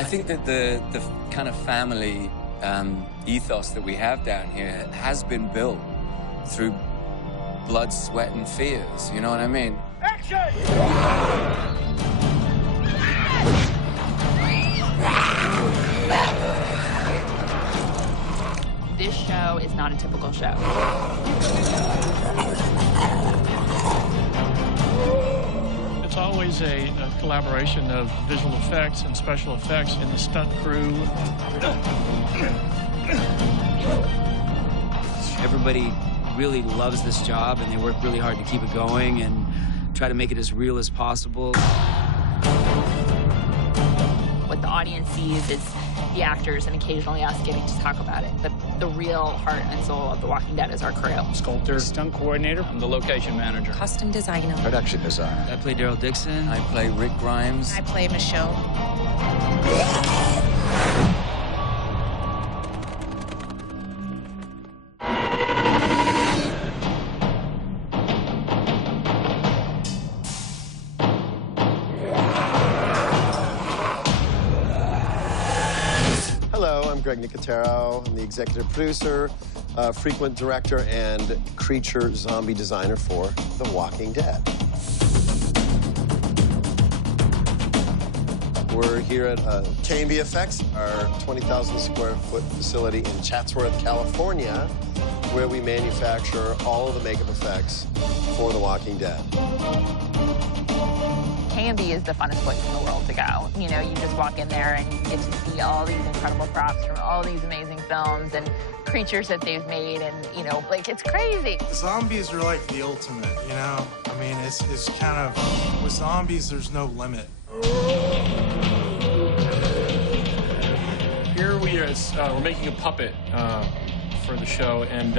I think that the kind of family ethos that we have down here has been built through blood, sweat, and fears. You know what I mean? Action! This show is not a typical show. It's always a collaboration of visual effects and special effects and the stunt crew. Everybody really loves this job, and they work really hard to keep it going and try to make it as real as possible. What the audience sees is the actors and occasionally us getting to talk about it. But the real heart and soul of The Walking Dead is our crew. Sculptor, stunt coordinator. I'm the location manager. Costume designer. Production designer. I play Daryl Dixon. I play Rick Grimes. I play Michelle. Hello, I'm Greg Nicotero. I'm the executive producer, frequent director, and creature zombie designer for The Walking Dead. We're here at K&B Effects, our 20,000 square foot facility in Chatsworth, California, where we manufacture all of the makeup effects for The Walking Dead. K&B is the funnest place in the world to go. You know, you just walk in there and you get to see all these incredible props from all these amazing films and creatures that they've made, and, you know, like, it's crazy. Zombies are like the ultimate, you know? I mean, it's kind of, with zombies, there's no limit. Here we're making a puppet for the show, and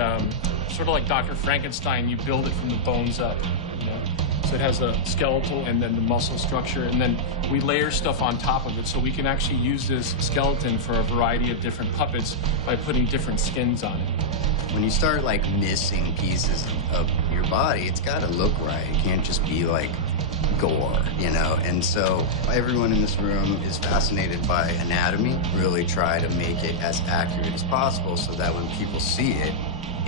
sort of like Dr. Frankenstein, you build it from the bones up. You know? So it has a skeletal and then the muscle structure, and then we layer stuff on top of it, so we can actually use this skeleton for a variety of different puppets by putting different skins on it. When you start, like, missing pieces of your body, it's got to look right. It can't just be, like, gore, you know? And so everyone in this room is fascinated by anatomy, really try to make it as accurate as possible so that when people see it,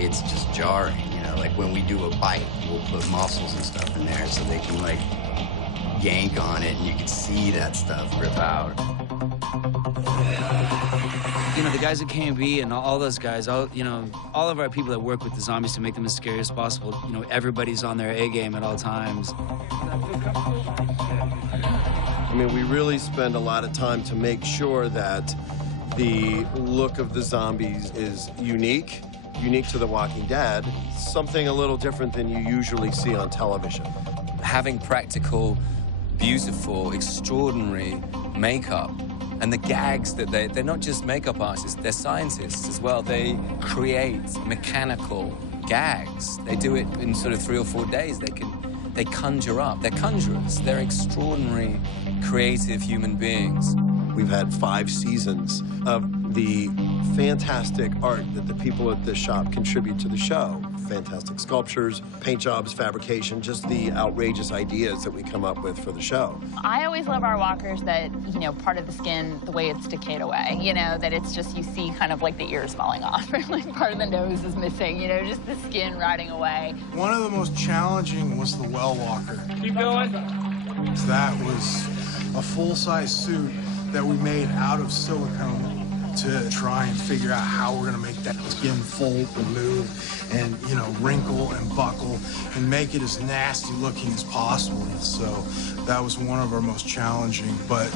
it's just jarring, you know? Like, when we do a bite, we'll put muscles and stuff in there so they can, like, yank on it and you can see that stuff rip out. You know, the guys at K&B and all those guys, all of our people that work with the zombies to make them as scary as possible, you know, everybody's on their A game at all times. I mean, we really spend a lot of time to make sure that the look of the zombies is unique to The Walking Dead, something a little different than you usually see on television. Having practical, beautiful, extraordinary makeup, and the gags that they're not just makeup artists, they're scientists as well. They create mechanical gags. They do it in sort of 3 or 4 days. They conjure up. They're conjurers. They're extraordinary, creative human beings. We've had 5 seasons of the fantastic art that the people at this shop contribute to the show. Fantastic sculptures, paint jobs, fabrication, just the outrageous ideas that we come up with for the show. I always love our walkers that, you know, part of the skin, the way it's decayed away, you know, that it's just, you see kind of like the ears falling off, or like part of the nose is missing, you know, just the skin rotting away. One of the most challenging was the well walker. Keep going. That was a full-size suit that we made out of silicone to try and figure out how we're gonna make that skin fold and move and, you know, wrinkle and buckle and make it as nasty looking as possible. So that was one of our most challenging, but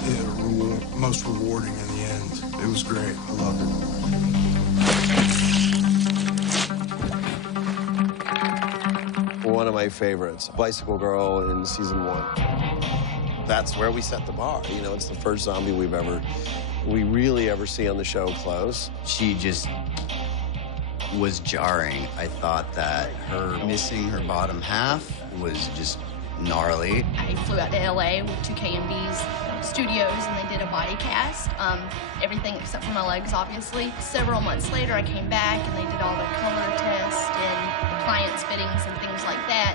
most rewarding in the end. It was great. I loved it. One of my favorites, Bicycle Girl in season 1. That's where we set the bar. You know, it's the first zombie we really ever see on the show close. She just was jarring. I thought that her missing her bottom half was just gnarly. I flew out to LA with 2 K&B's studios and they did a body cast. Everything except for my legs, obviously. Several months later, I came back and they did all the color tests and appliance fittings and things like that.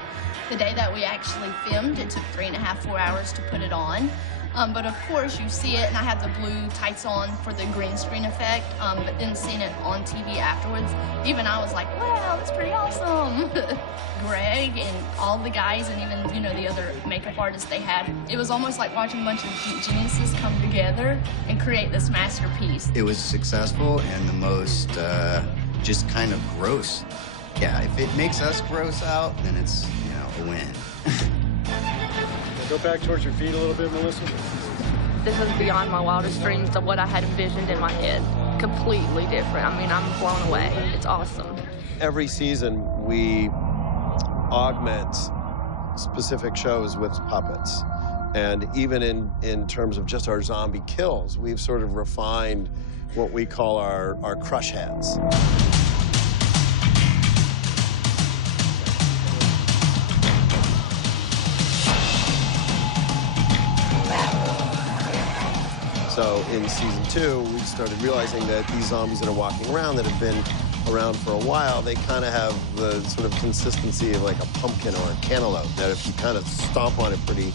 The day that we actually filmed, it took 3.5, 4 hours to put it on. But of course you see it, and I had the blue tights on for the green screen effect, but then seeing it on TV afterwards, even I was like, wow, that's pretty awesome. Greg and all the guys and even, you know, the other makeup artists they had, it was almost like watching a bunch of geniuses come together and create this masterpiece. It was successful and the most just kind of gross. Yeah, if it makes us gross out, then it's, you know, a win. Go back towards your feet a little bit, Melissa. This is beyond my wildest dreams of what I had envisioned in my head. Completely different. I mean, I'm blown away. It's awesome. Every season, we augment specific shows with puppets. And even in terms of just our zombie kills, we've sort of refined what we call our crush heads. So in season 2, we started realizing that these zombies that are walking around that have been around for a while, they kind of have the sort of consistency of like a pumpkin or a cantaloupe, that if you kind of stomp on it pretty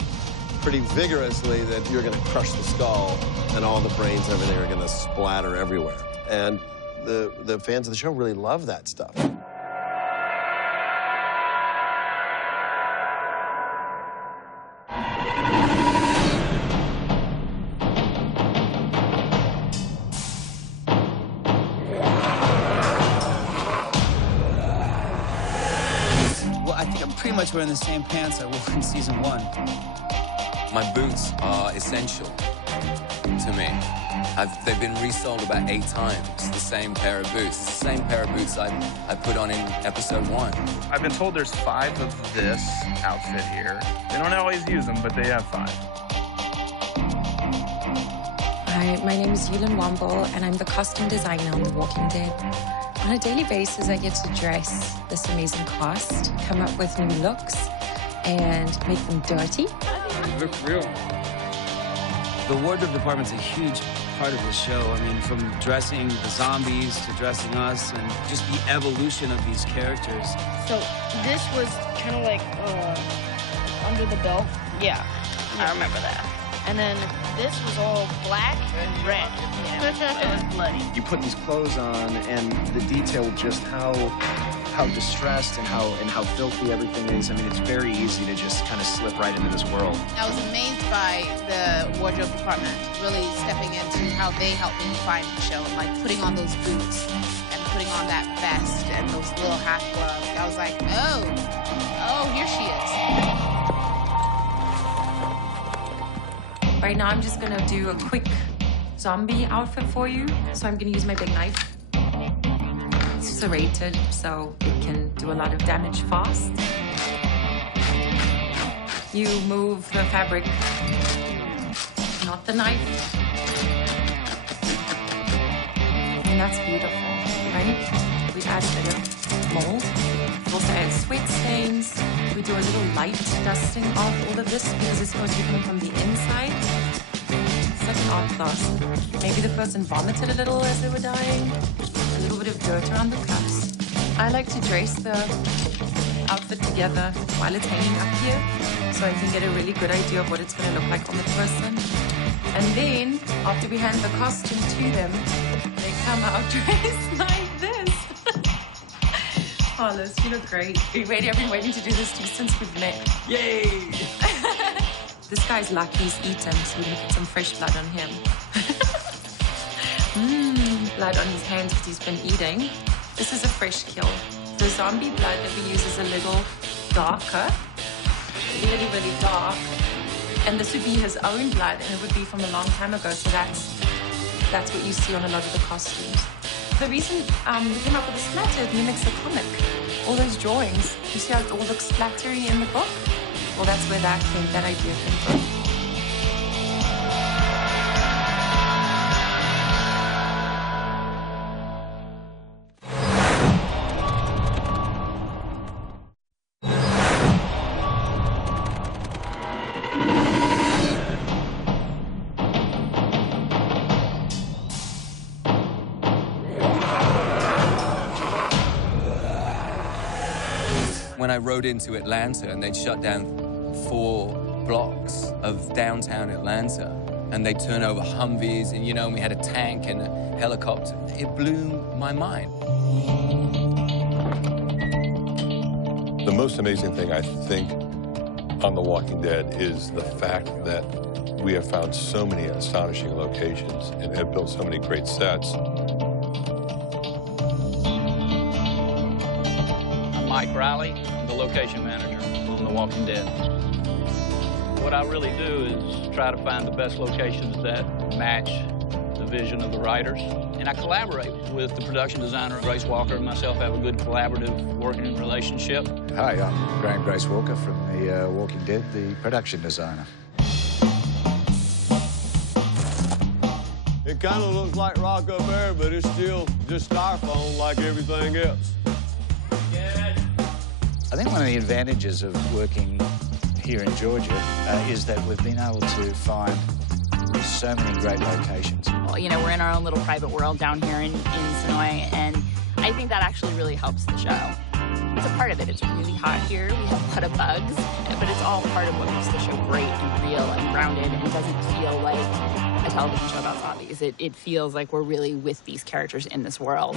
vigorously, that you're going to crush the skull and all the brains and everything are going to splatter everywhere. And the fans of the show really love that stuff. Pretty much wearing the same pants I wore in season 1. My boots are essential to me. They've been resold about 8 times, the same pair of boots. It's the same pair of boots I put on in episode 1. I've been told there's 5 of this outfit here. They don't always use them, but they have 5. Hi, my name is Yulin Womble, and I'm the costume designer on The Walking Dead. On a daily basis, I get to dress this amazing cast, come up with new looks, and make them dirty. You look real. The wardrobe department's a huge part of the show. I mean, from dressing the zombies to dressing us, and just the evolution of these characters. So this was kind of like under the belt. Yeah, I remember that. And then this was all black and red. It was bloody. You put these clothes on, and the detail of just how distressed and how filthy everything is. I mean, it's very easy to just kind of slip right into this world. I was amazed by the wardrobe department really stepping into how they helped me find the show, and like putting on those boots and putting on that vest and those little half gloves. I was like, oh, here she is. Right now, I'm just gonna do a quick zombie outfit for you. So I'm gonna use my big knife. It's serrated, so it can do a lot of damage fast. You move the fabric, not the knife. And that's beautiful, right? We add a bit of mold. We also add sweat stains. We do a little light dusting of all of this because it's going to be coming from the inside. It's like an art class. Maybe the person vomited a little as they were dying. A little bit of dirt around the cuffs. I like to dress the outfit together while it's hanging up here, so I can get a really good idea of what it's going to look like on the person. And then, after we hand the costume to them, they come out dressed like this. Oh, Liz, you look great. Are you ready? I've been waiting to do this to you since we've met. Yay! This guy's lucky he's eaten, so we're gonna put some fresh blood on him. Blood on his hands because he's been eating. This is a fresh kill. The zombie blood that we use is a little darker, really, really dark. And this would be his own blood, and it would be from a long time ago, so that's what you see on a lot of the costumes. The reason we came up with the splatter, it mimics a comic. All those drawings, you see how it all looks splattery in the book? Well, that's where that idea came from. When I rode into Atlanta and they'd shut down 4 blocks of downtown Atlanta, and they turn over Humvees, and, you know, we had a tank and a helicopter. It blew my mind. The most amazing thing, I think, on The Walking Dead is the fact that we have found so many astonishing locations and have built so many great sets. I'm Mike Riley, I'm the location manager on The Walking Dead. What I really do is try to find the best locations that match the vision of the writers. And I collaborate with the production designer, Grace Walker, and myself have a good collaborative working relationship. Hi, I'm Graham Grace Walker from The Walking Dead, the production designer. It kind of looks like rock up there, but it's still just styrofoam like everything else. I think one of the advantages of working here in Georgia is that we've been able to find so many great locations. Well, you know, we're in our own little private world down here in Sonoy, and I think that actually really helps the show. It's a part of it. It's really hot here. We have a lot of bugs, but it's all part of what makes the show great and real and grounded, and it doesn't feel like a television show about zombies. It feels like we're really with these characters in this world.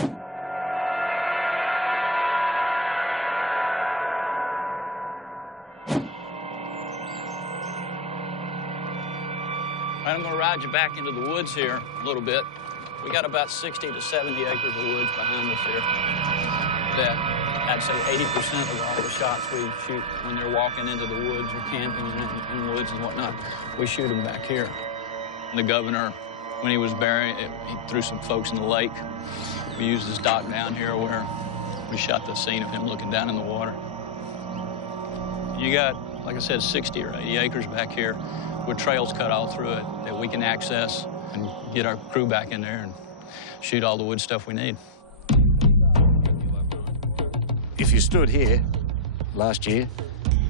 Right, I'm going to ride you back into the woods here a little bit. We got about 60 to 70 acres of woods behind us here. That I'd say 80% of all the shots we shoot when they're walking into the woods or camping in the woods and whatnot, we shoot them back here. The governor, when he was burying, he threw some folks in the lake. We used this dock down here where we shot the scene of him looking down in the water. You got, like I said, 60 or 80 acres back here with trails cut all through it that we can access and get our crew back in there and shoot all the wood stuff we need. If you stood here last year,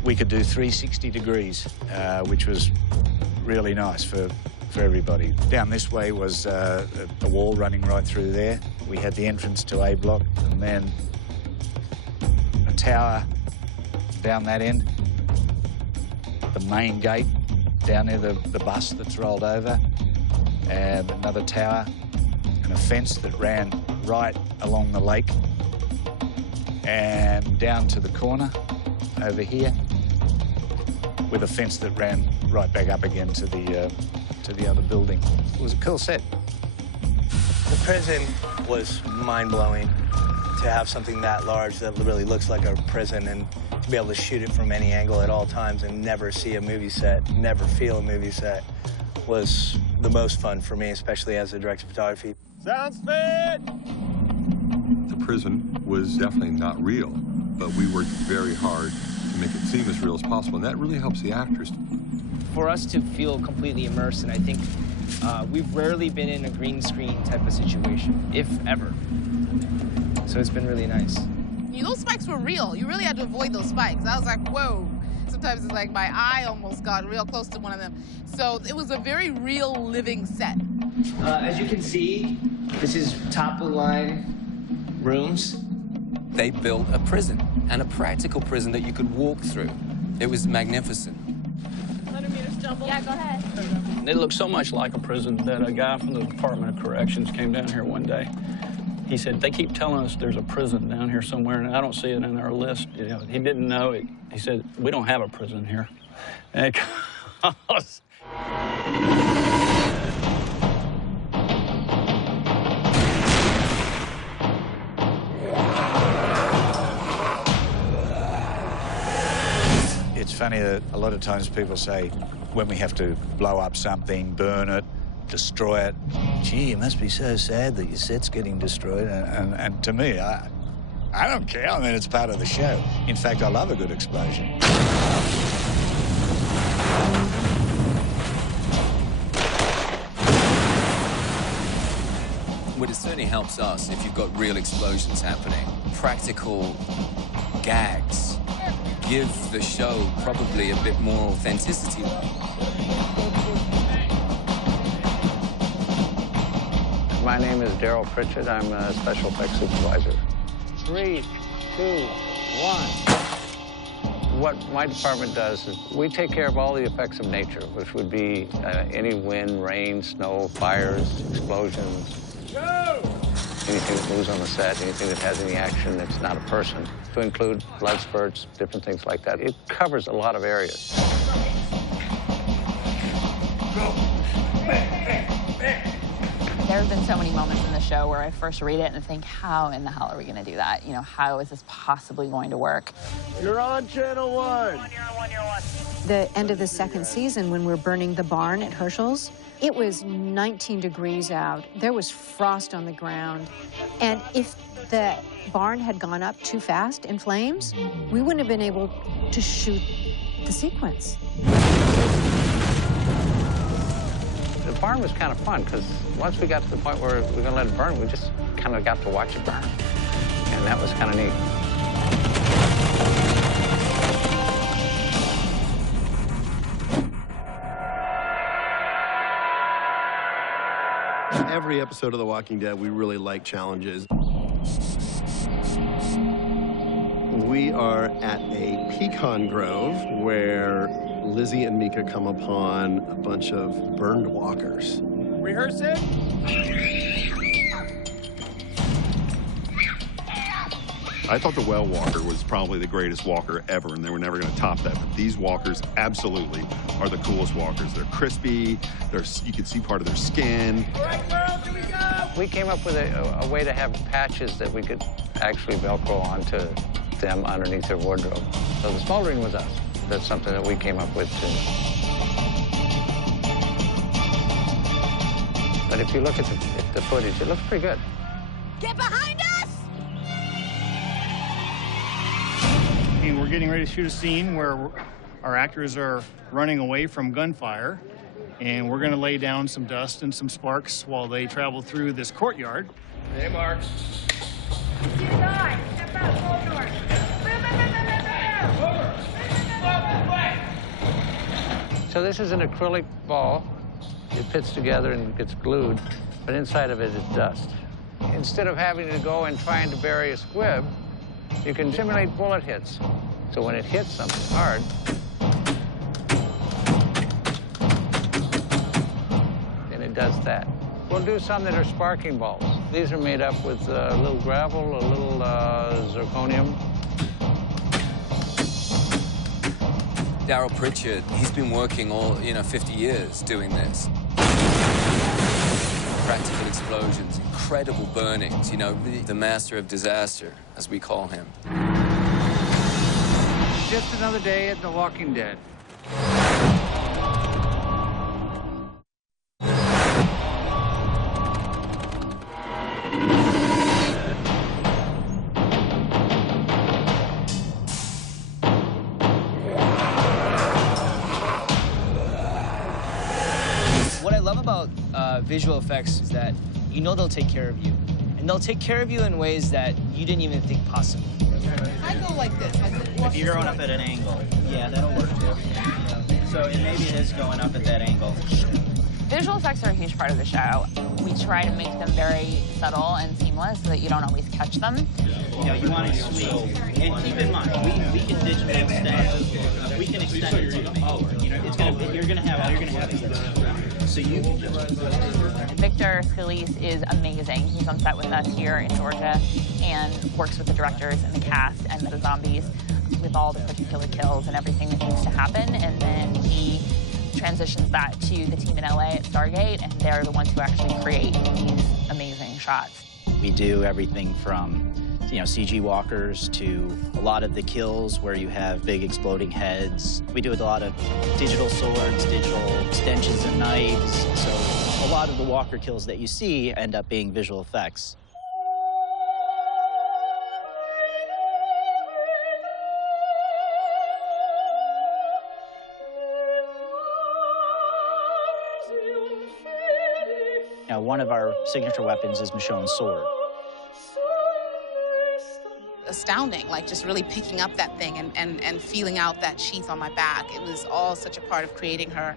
we could do 360 degrees, which was really nice for everybody. Down this way was a wall running right through there. We had the entrance to A block, and then a tower down that end, the main gate down there, the bus that's rolled over, and another tower, and a fence that ran right along the lake, and down to the corner over here, with a fence that ran right back up again to the other building. It was a cool set. The prison was mind-blowing to have something that large that really looks like a prison and to be able to shoot it from any angle at all times and never see a movie set, never feel a movie set was the most fun for me, especially as a director of photography. Sounds fit! The prison was definitely not real, but we worked very hard to make it seem as real as possible, and that really helps the actors. For us to feel completely immersed, and I think we've rarely been in a green screen type of situation, if ever. So it's been really nice. You know, those spikes were real. You really had to avoid those spikes. I was like, whoa. Sometimes it's like my eye almost got real close to one of them. So it was a very real living set. As you can see, this is top-of-the-line rooms. They built a prison, and a practical prison that you could walk through. It was magnificent. Yeah, go ahead. It looked so much like a prison that a guy from the Department of Corrections came down here one day. He said, they keep telling us there's a prison down here somewhere, and I don't see it in our list. You know, he didn't know it. He said, we don't have a prison here. And It's funny that a lot of times people say, when we have to blow up something, burn it, destroy it, gee, it must be so sad that your set's getting destroyed. And to me, I don't care. I mean, it's part of the show. In fact, I love a good explosion. Well, it certainly helps us if you've got real explosions happening. Practical gags give the show probably a bit more authenticity. My name is Daryl Pritchett. I'm a special effects supervisor. 3, 2, 1. What my department does is we take care of all the effects of nature, which would be any wind, rain, snow, fires, explosions. Anything that moves on the set, anything that has any action that's not a person, to include blood spurts, different things like that. It covers a lot of areas. There have been so many moments in the show where I first read it and think, how in the hell are we going to do that? You know, how is this possibly going to work? You're on Channel 1. The end of the second season, when we're burning the barn at Herschel's, it was 19 degrees out. There was frost on the ground. And if the barn had gone up too fast in flames, we wouldn't have been able to shoot the sequence. The barn was kind of fun, because once we got to the point where we were going to let it burn, we just kind of got to watch it burn. And that was kind of neat. Every episode of The Walking Dead, we really like challenges. We are at a pecan grove where Lizzie and Mika come upon a bunch of burned walkers. Rehearse it. I thought the whale walker was probably the greatest walker ever, and they were never going to top that. But these walkers absolutely are the coolest walkers. They're crispy. You can see part of their skin. All right, world, here we go. We came up with a way to have patches that we could actually Velcro onto them underneath their wardrobe. So the smoldering was us. That's something that we came up with, too. But if you look at the footage, it looks pretty good. Get behind us! And we're getting ready to shoot a scene where our actors are running away from gunfire, and we're going to lay down some dust and some sparks while they travel through this courtyard. Hey, Mark. Step out, full north. So this is an acrylic ball. It fits together and gets glued, but inside of it is dust. Instead of having to go and trying to bury a squib, you can simulate bullet hits. So when it hits something hard, then it does that. We'll do some that are sparking balls. These are made up with a little gravel, a little zirconium. Daryl Pritchard, he's been working all, 50 years doing this. Practical explosions, incredible burnings, the master of disaster, as we call him. Just another day at The Walking Dead. What I love about visual effects is that they'll take care of you. And they'll take care of you in ways that you didn't even think possible. I go like this. If you're going up at an angle, yeah, that'll work too. So maybe it is going up at that angle. Visual effects are a huge part of the show. We try to make them very subtle and seamless so that you don't always catch them. You want it sweet. And keep in mind, we can digitally extend. We can extend it to the forward. You're gonna have it. So you can just. Victor Scalise is amazing. He's on set with us here in Georgia and works with the directors and the cast and the zombies with all the particular kills and everything that needs to happen. And then he transitions that to the team in LA at Stargate, and they're the ones who actually create these amazing shots. We do everything from CG walkers to a lot of the kills where you have big exploding heads. We do a lot of digital swords, digital extensions and knives. So a lot of the walker kills that you see end up being visual effects. Now, one of our signature weapons is Michonne's sword. Astounding, like just really picking up that thing and feeling out that sheath on my back. It was all such a part of creating her.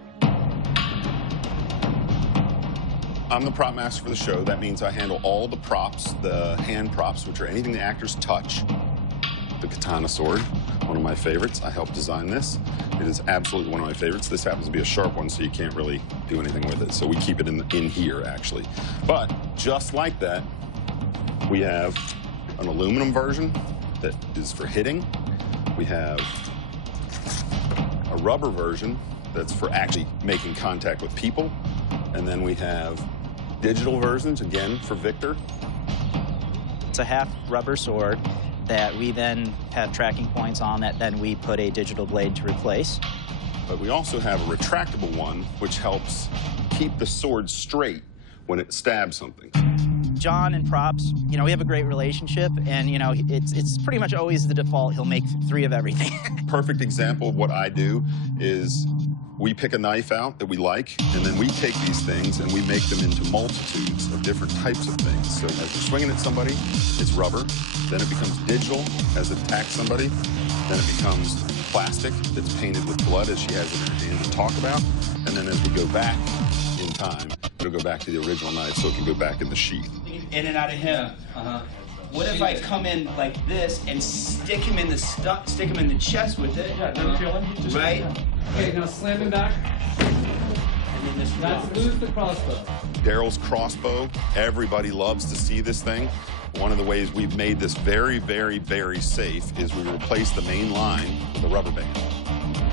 I'm the prop master for the show. That means I handle all the props, the hand props, which are anything the actors touch. the katana sword, one of my favorites. I helped design this. It is absolutely one of my favorites. This happens to be a sharp one, so you can't really do anything with it. So we keep it in here, actually. But just like that, we have an aluminum version that is for hitting. We have a rubber version that's for actually making contact with people. And then we have digital versions, again, for Victor. It's a half rubber sword that we then have tracking points on that then we put a digital blade to replace. But we also have a retractable one, which helps keep the sword straight when it stabs something. John and props, you know, we have a great relationship, and, you know, it's pretty much always the default. He'll make 3 of everything. Perfect example of what I do is we pick a knife out that we like, and then we take these things and we make them into multitudes of different types of things. So as you're swinging at somebody, it's rubber. Then it becomes digital as it attacks somebody. Then it becomes plastic that's painted with blood, as she has in her hand to talk about. And then as we go back in time, it'll go back to the original knife, so it can go back in the sheath. In and out of him. What if I come in like this and stick him in the chest with it? Yeah, don't kill him. Just right? Okay, now slam him back. And then this Let's lose the crossbow. Daryl's crossbow, everybody loves to see this thing. One of the ways we've made this very, very, very safe is we replace the main line with a rubber band.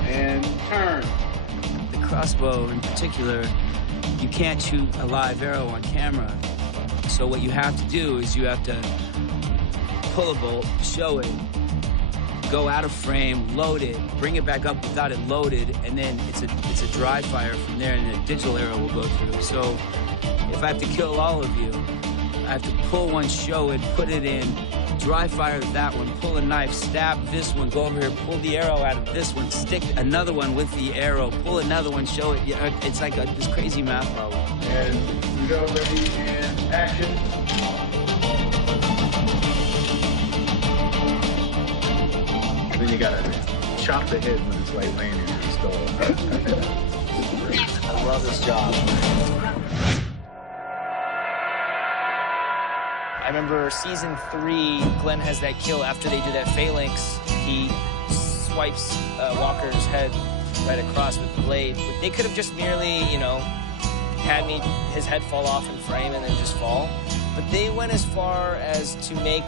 And turn. The crossbow in particular, you can't shoot a live arrow on camera. So what you have to do is you have to pull a bolt, show it, go out of frame, load it, bring it back up without it loaded, and then it's a dry fire from there, and a digital arrow will go through. So if I have to kill all of you, I have to pull one, show it, put it in, dry fire that one, pull a knife, stab this one, go over here, pull the arrow out of this one, stick another one with the arrow, pull another one, show it. It's like this crazy math problem. And we go ready and action. And then you gotta chop the head when it's like laying in your skull. I love this job. I remember season 3, Glenn has that kill after they do that phalanx. He swipes Walker's head right across with the blade. They could have just merely, you know, had his head fall off in frame and then just fall. But they went as far as to make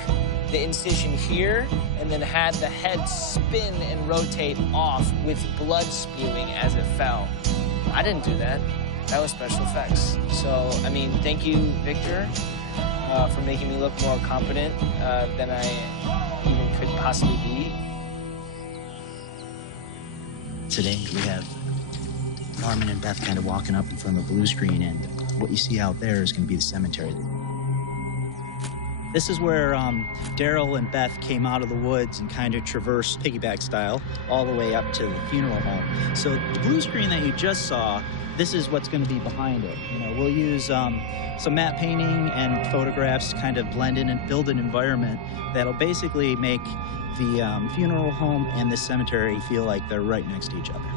the incision here and then had the head spin and rotate off with blood spewing as it fell. I didn't do that. That was special effects. So, I mean, thank you, Victor, for making me look more competent than I even could possibly be. Today we have Norman and Beth kind of walking up in front of the blue screen, and what you see out there is going to be the cemetery. This is where Daryl and Beth came out of the woods and kind of traversed piggyback style all the way up to the funeral home. So the blue screen that you just saw, this is what's going to be behind it. You know, we'll use some matte painting and photographs to kind of blend in and build an environment that'll basically make the funeral home and the cemetery feel like they're right next to each other.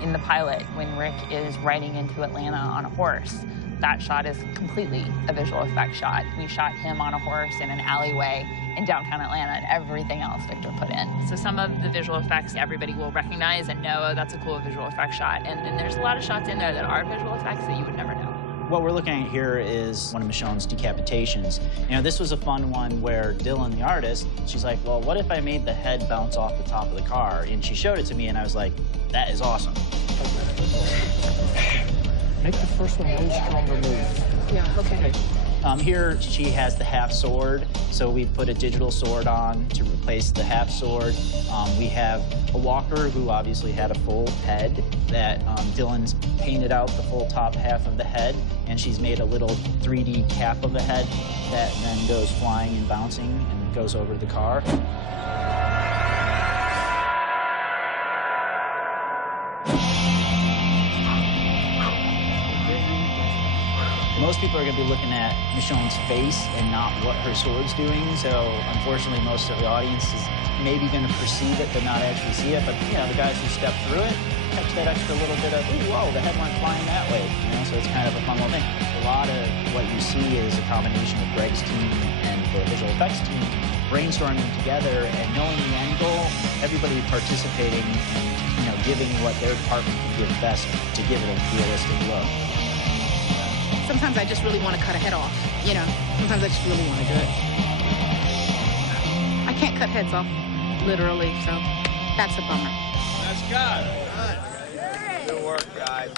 In the pilot, when Rick is riding into Atlanta on a horse, that shot is completely a visual effect shot. We shot him on a horse in an alleyway in downtown Atlanta, and everything else Victor put in. So some of the visual effects everybody will recognize and know, oh, that's a cool visual effect shot. And then there's a lot of shots in there that are visual effects that you would never know. What we're looking at here is one of Michonne's decapitations. You know, this was a fun one where Dylan, the artist, she's like, well, what if I made the head bounce off the top of the car? And she showed it to me, and I was like, that is awesome. Make the first one a little stronger move. Yeah, okay. Here she has the half sword, so we put a digital sword on to replace the half sword. We have a walker who obviously had a full head that Dylan's painted out the full top half of the head, and she's made a little 3D cap of the head that then goes flying and bouncing and goes over the car. Most people are going to be looking at Michonne's face and not what her sword's doing, so unfortunately most of the audience is maybe going to perceive it but not actually see it. But, you know, the guys who step through it catch that extra little bit of, ooh, whoa, the head went flying that way, you know, so it's kind of a fun little thing. A lot of what you see is a combination of Greg's team and the visual effects team brainstorming together and knowing the end goal, everybody participating and giving what their department can give best to give it a realistic look. Sometimes I just really want to cut a head off, Sometimes I just really want to do it. I can't cut heads off, literally, so that's a bummer. That's God. Good work, guys.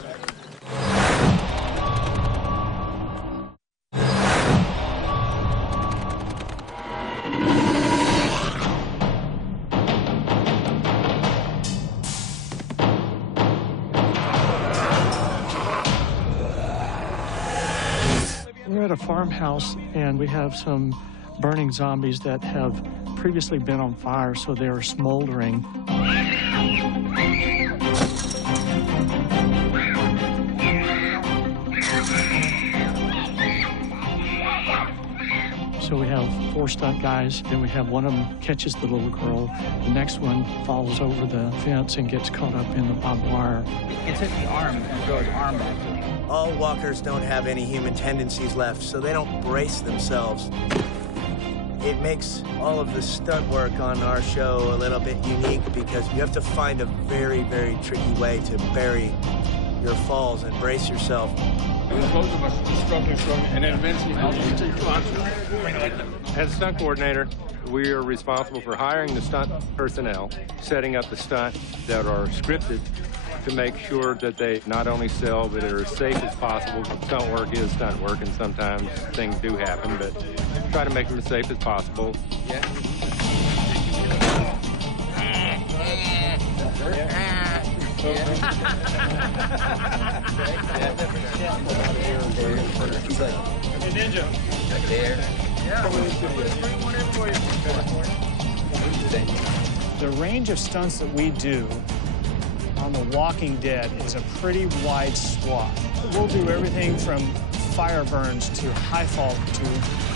We're at a farmhouse, and we have some burning zombies that have previously been on fire, so they are smoldering. So we have 4 stunt guys, then we have one of them catches the little girl, the next one falls over the fence and gets caught up in the barbed wire. It's hit the arm and throw his arm back. All walkers don't have any human tendencies left, so they don't brace themselves. It makes all of the stunt work on our show a little bit unique because you have to find a very, very tricky way to bury your falls and brace yourself. Both of us struggling, and then eventually As a stunt coordinator, we are responsible for hiring the stunt personnel, setting up the stunts that are scripted to make sure that they not only sell, but are as safe as possible. Stunt work is stunt work, and sometimes things do happen, but try to make them as safe as possible. Ninja. There. The range of stunts that we do on The Walking Dead is a pretty wide swath. We'll do everything from fire burns to high fall to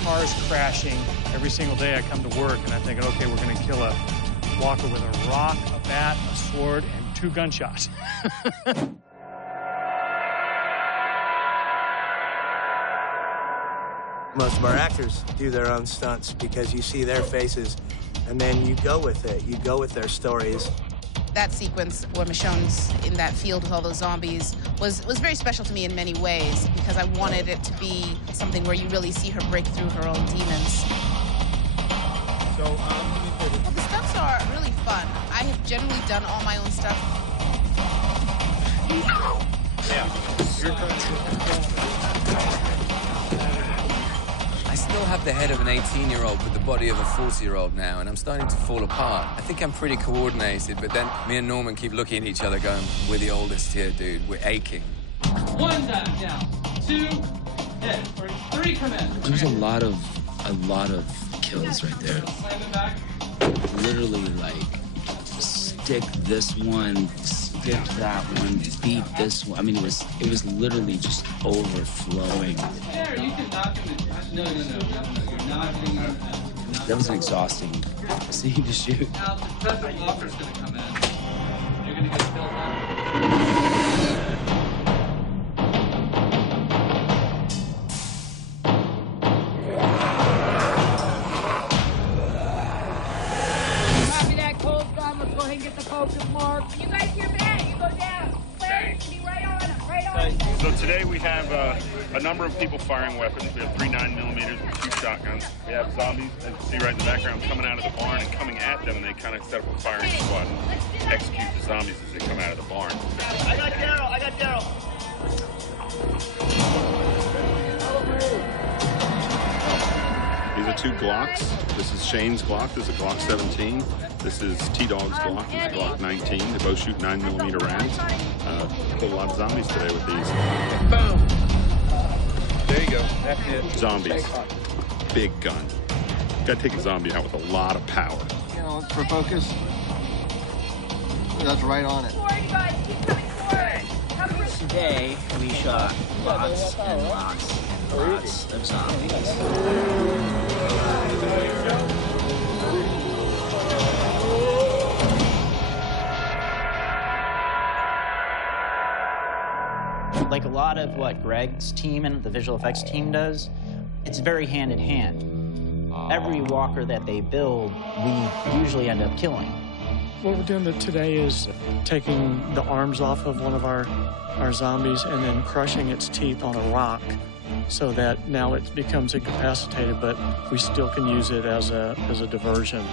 cars crashing. Every single day I come to work and I'm thinking, okay, we're going to kill a walker with a rock, a bat, a sword, and 2 gunshots. Most of our actors do their own stunts because you see their faces and then you go with it. You go with their stories. That sequence where Michonne's in that field with all those zombies was very special to me in many ways because I wanted it to be something where you really see her break through her own demons. So, well, the stunts are really fun. I have generally done all my own stuff. I still have the head of an 18-year-old with the body of a 40-year-old now, and I'm starting to fall apart. I think I'm pretty coordinated, but then me and Norman keep looking at each other going, we're the oldest here, dude. We're aching. 1 dive down, 2 hit, 3 come in. There's a lot of kills right there. Slam it back. Literally, like, stick this one, stick that one, beat this one. I mean, it was literally just overflowing. There, you can knock him in. No, you're knocking him. That was an exhausting scene to shoot. Now, the Professor Walker's gonna come in. You're gonna get killed now. Copy that, cold gun. Let's go ahead and get the focus mark. You guys hear that? You go down. Clear. Be right on it. Right on it. So today we have a number of people firing weapons. We have 3 9mm with 2 shotguns. We have zombies, as you see right in the background, coming out of the barn and coming at them, and they kind of set up a firing squad and execute the zombies as they come out of the barn. I got Daryl. These are 2 Glocks. This is Shane's Glock. This is a Glock 17. This is T-Dog's Glock. This is a Glock 19. They both shoot 9mm rounds. Killed a lot of zombies today with these. Boom. There you go. That's it. Zombies. Big gun. Gotta take a zombie out with a lot of power. You know, for focus. That's right on it. Forward, guys. Keep coming forward. Come forward. Today, we shot lots and lots of zombies. Like a lot lot of what Greg's team and the visual effects team does, it's very hand in hand. Every walker that they build, we usually end up killing. What we're doing today is taking the arms off of one of our zombies and then crushing its teeth on a rock so that now it becomes incapacitated, but we still can use it as a diversion.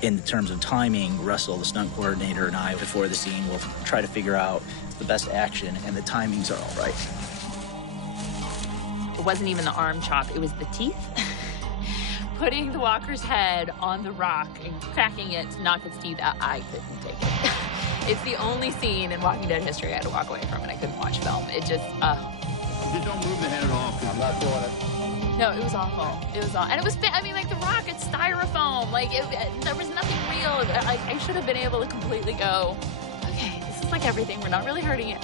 In terms of timing, Russell, the stunt coordinator, and I, before the scene, will try to figure out the best action, and the timings are all right. It wasn't even the arm chop, it was the teeth. Putting the walker's head on the rock and cracking it to knock its teeth out, I couldn't take it. It's the only scene in Walking Dead history I had to walk away from, and I couldn't watch film. It just, You don't move the head at all. I'm not doing it. No, it was awful. It was awful. And it was, I mean, like the rock, it's styrofoam. Like, there was nothing real. Like, I should have been able to completely go, okay, this is like everything. We're not really hurting it.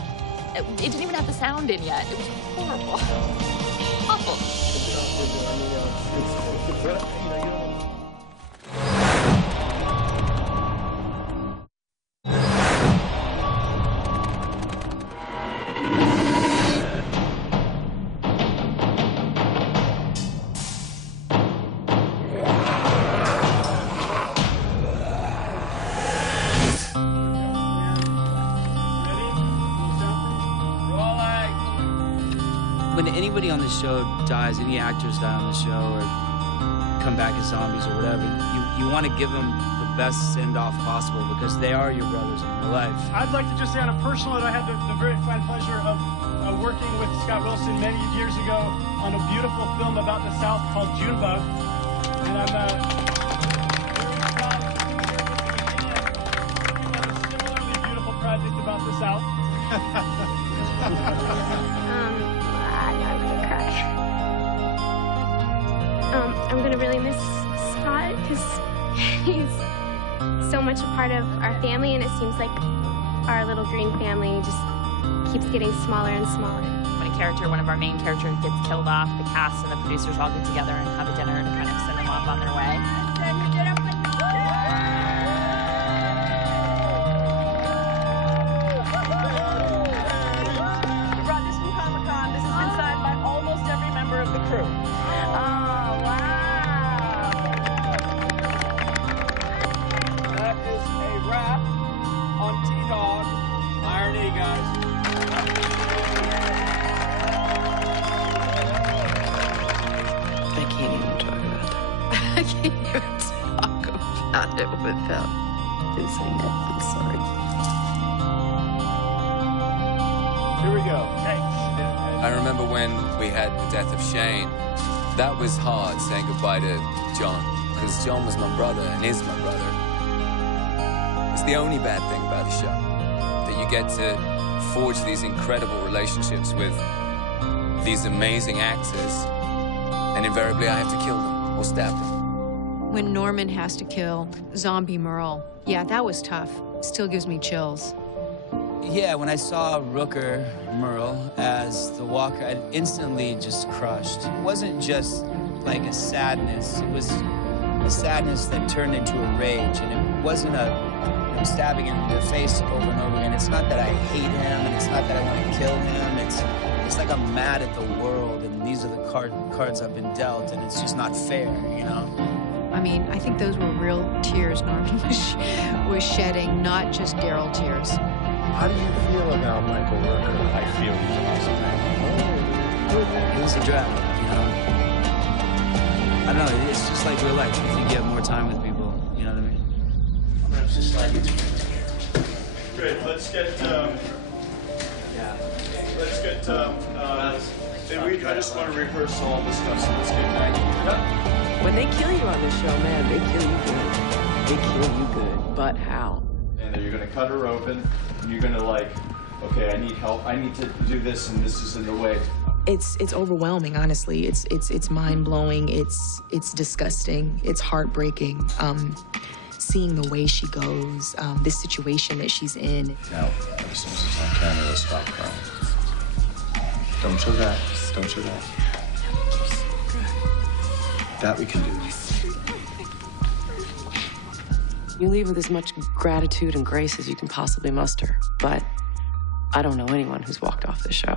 It didn't even have the sound in yet. It was horrible. Awful. When anybody on the show dies, any actors die on the show or come back as zombies or whatever, you want to give them the best send-off possible because they are your brothers in real life. I'd like to just say on a personal note, I had the very fine pleasure of working with Scott Wilson many years ago on a beautiful film about the South called Junebug. And I'm very proud to be here with you again. A similarly beautiful project about the South. I'm gonna cry. I'm gonna really miss Scott because he's so much a part of our family, and it seems like our little green family just keeps getting smaller and smaller. When a character, one of our main characters, gets killed off, the cast and the producers all get together and have a dinner to kind of send them off on their way. Without losing it. I'm sorry. Here we go. I remember when we had the death of Shane. That was hard, saying goodbye to John, because John was my brother and is my brother. It's the only bad thing about the show, that you get to forge these incredible relationships with these amazing actors, and invariably I have to kill them or stab them. When Norman has to kill Zombie Merle, yeah, that was tough. Still gives me chills. Yeah, when I saw Rooker Merle as the walker, I instantly just crushed. It wasn't just like a sadness. It was a sadness that turned into a rage, and it wasn't I'm stabbing him in the face over and over again. It's not that I hate him, and it's not that I want to kill him. It's like I'm mad at the world, and these are the cards I've been dealt, and it's just not fair, you know? I mean, I think those were real tears Norman was shedding, not just Daryl tears. How do you feel about Michael Rooker? I feel he's awesome. It was a drag, you know? I don't know, it's just like real life. If you get more time with people, you know what I mean? It's just like it's Great, let's get, I just want to rehearse all this stuff, so let's get back. When they kill you on this show, man, they kill you good. They kill you good. But how? And then you're going to cut her open, and you're going to like, okay, I need help. I need to do this, and this is in the way. It's overwhelming, honestly. It's mind-blowing. It's disgusting. It's heartbreaking. Seeing the way she goes, this situation that she's in. Now, as soon as it's on camera, let's stop crying. Don't show that. Don't show that. That we can do. You leave with as much gratitude and grace as you can possibly muster. But I don't know anyone who's walked off the show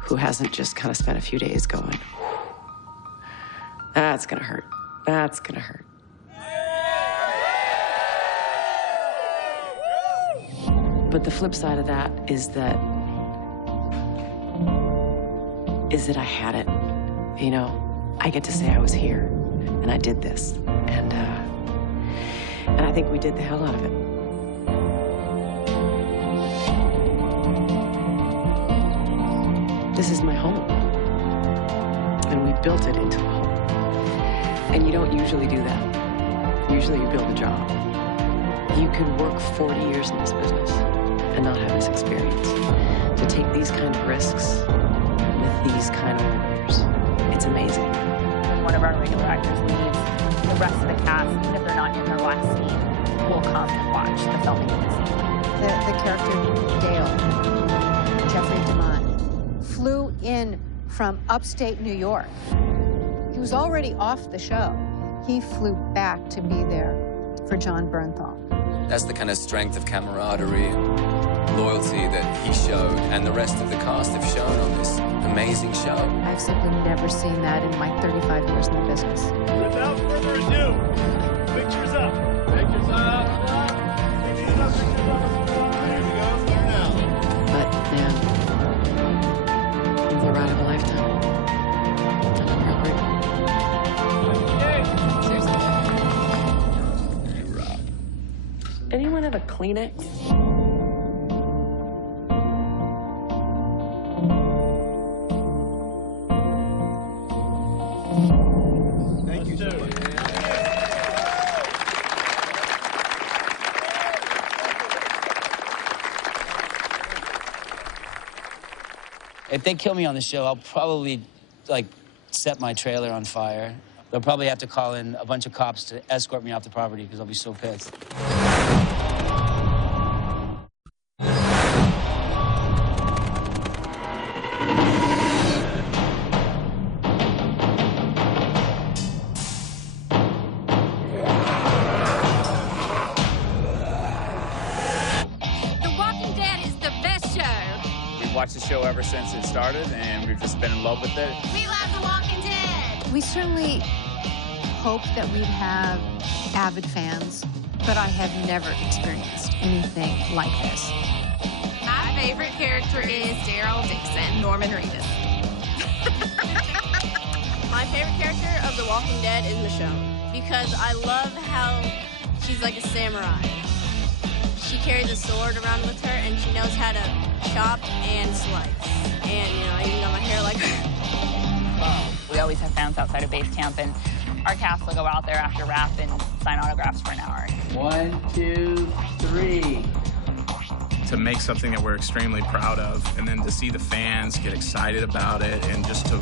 who hasn't just kind of spent a few days going, that's gonna hurt. That's gonna hurt. But the flip side of that is that I had it. You know, I get to say I was here and I did this. And I think we did the hell out of it. This is my home. And we built it into a home. And you don't usually do that. Usually you build a job. You can work 40 years in this business and not have this experience. To take these kind of risks with these kind of warriors, it's amazing. When one of our regular actors leaves, the rest of the cast, even if they're not in their last scene, will come and watch the filming of the scene. The character Dale, Jeffrey DeMond, flew in from upstate New York. He was already off the show. He flew back to be there for John Bernthal. That's the kind of strength of camaraderie and loyalty that he showed and the rest of the cast have shown on this amazing show. I've simply never seen that in my 35 years in the business. Without further ado, pictures up. Pictures up. Pictures up. Pictures up. There we go. There now. But, man, it was the ride of a lifetime. And I'm real grateful. Seriously. Anyone have a Kleenex? Thank you, too. If they kill me on the show, I'll probably, like, set my trailer on fire. They'll probably have to call in a bunch of cops to escort me off the property because I'll be so pissed. Watched the show ever since it started, and we've just been in love with it. We love The Walking Dead. We certainly hoped that we'd have avid fans, but I have never experienced anything like this. My favorite character is Daryl Dixon, Norman Reedus. My favorite character of The Walking Dead is Michonne, because I love how she's like a samurai. She carries a sword around with her, and she knows how to chop and slice. And, you know, I even got my hair like her. We always have fans outside of base camp, and our cast will go out there after wrap and sign autographs for an hour. 1, 2, 3. To make something that we're extremely proud of, and then to see the fans get excited about it, and just to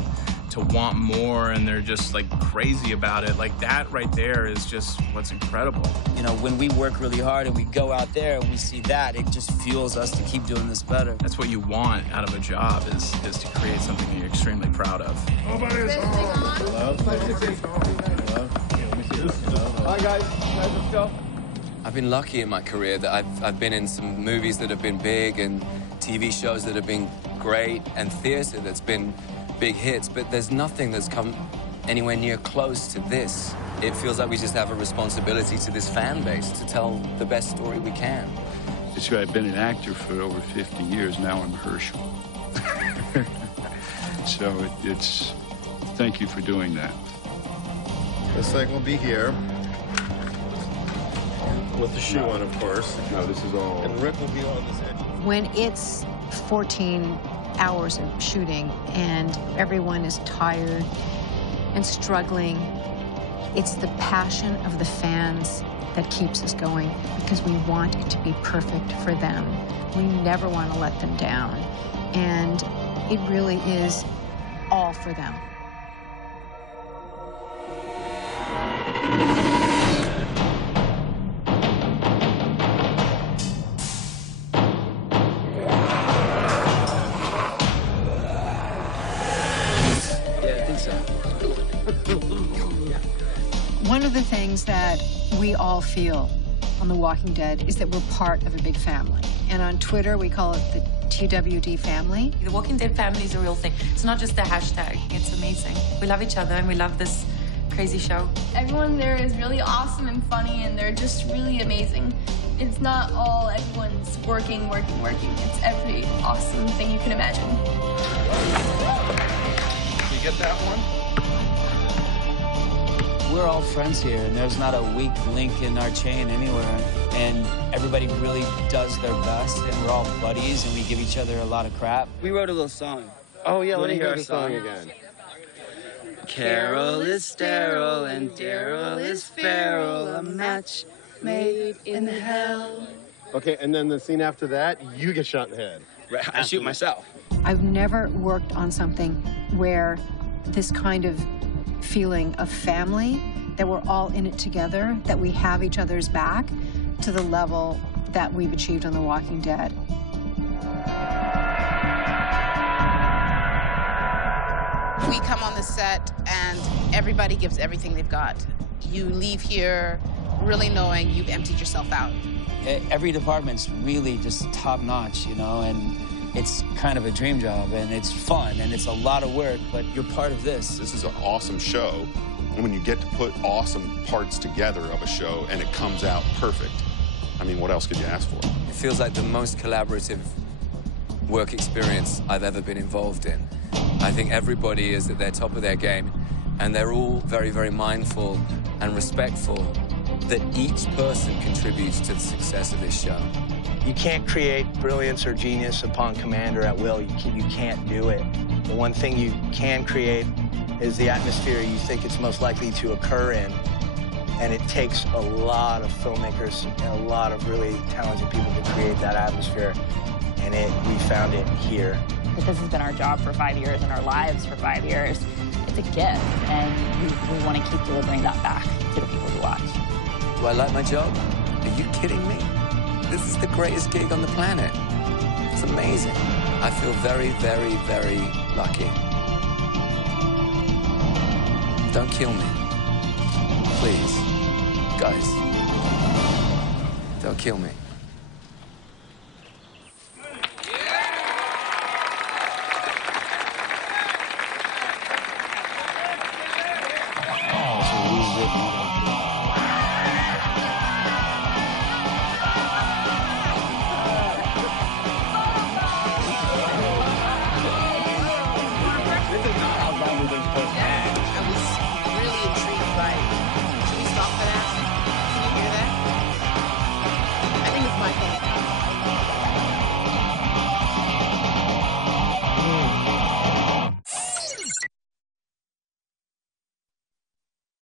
want more, and they're just like crazy about it. Like that right there is just what's incredible. You know, when we work really hard and we go out there and we see that, it just fuels us to keep doing this better. That's what you want out of a job is to create something that you're extremely proud of. Nobody's home. Love. Hi guys, let's go. I've been lucky in my career that I've been in some movies that have been big and TV shows that have been great and theater that's been big hits, but there's nothing that's come anywhere near close to this. It feels like we just have a responsibility to this fan base to tell the best story we can. It's true, I've been an actor for over 50 years. Now I'm Herschel. So it's, thank you for doing that. Looks like we'll be here. With the shoe on, of course. No, this is all. And Rick will be on this end. When it's 14 hours of shooting and everyone is tired and struggling, it's the passion of the fans that keeps us going because we want it to be perfect for them. We never want to let them down. And it really is all for them. things that we all feel on The Walking Dead is that we're part of a big family. And on Twitter, we call it the TWD family. The Walking Dead family is a real thing. It's not just a hashtag. It's amazing. We love each other and we love this crazy show. Everyone there is really awesome and funny, and they're just really amazing. It's not all everyone's working. It's every awesome thing you can imagine. Did you get that one? We're all friends here, and there's not a weak link in our chain anywhere. And everybody really does their best, and we're all buddies, and we give each other a lot of crap. We wrote a little song. Oh, yeah, let me hear our the song again. Carol is sterile, and Daryl is feral, a match made in hell. Okay, and then the scene after that, you get shot in the head. Right, I shoot myself. I've never worked on something where this kind of feeling of family, that we're all in it together, that we have each other's back, to the level that we've achieved on The Walking Dead. We come on the set and everybody gives everything they've got. You leave here really knowing you've emptied yourself out. Every department's really just top-notch, you know, and it's kind of a dream job, and it's fun, and it's a lot of work, but you're part of this. This is an awesome show, and when you get to put awesome parts together of a show and it comes out perfect, I mean, what else could you ask for? It feels like the most collaborative work experience I've ever been involved in. I think everybody is at their top of their game, and they're all very, very mindful and respectful that each person contributes to the success of this show. You can't create brilliance or genius upon command or at will. You can't do it. The one thing you can create is the atmosphere you think it's most likely to occur in. And it takes a lot of filmmakers and a lot of really talented people to create that atmosphere. And we found it here. This has been our job for 5 years and our lives for 5 years. It's a gift, and we want to keep delivering that back to the people who watch. Do I like my job? Are you kidding me? This is the greatest gig on the planet. It's amazing. I feel very, very, very lucky. Don't kill me. Please. Guys. Don't kill me.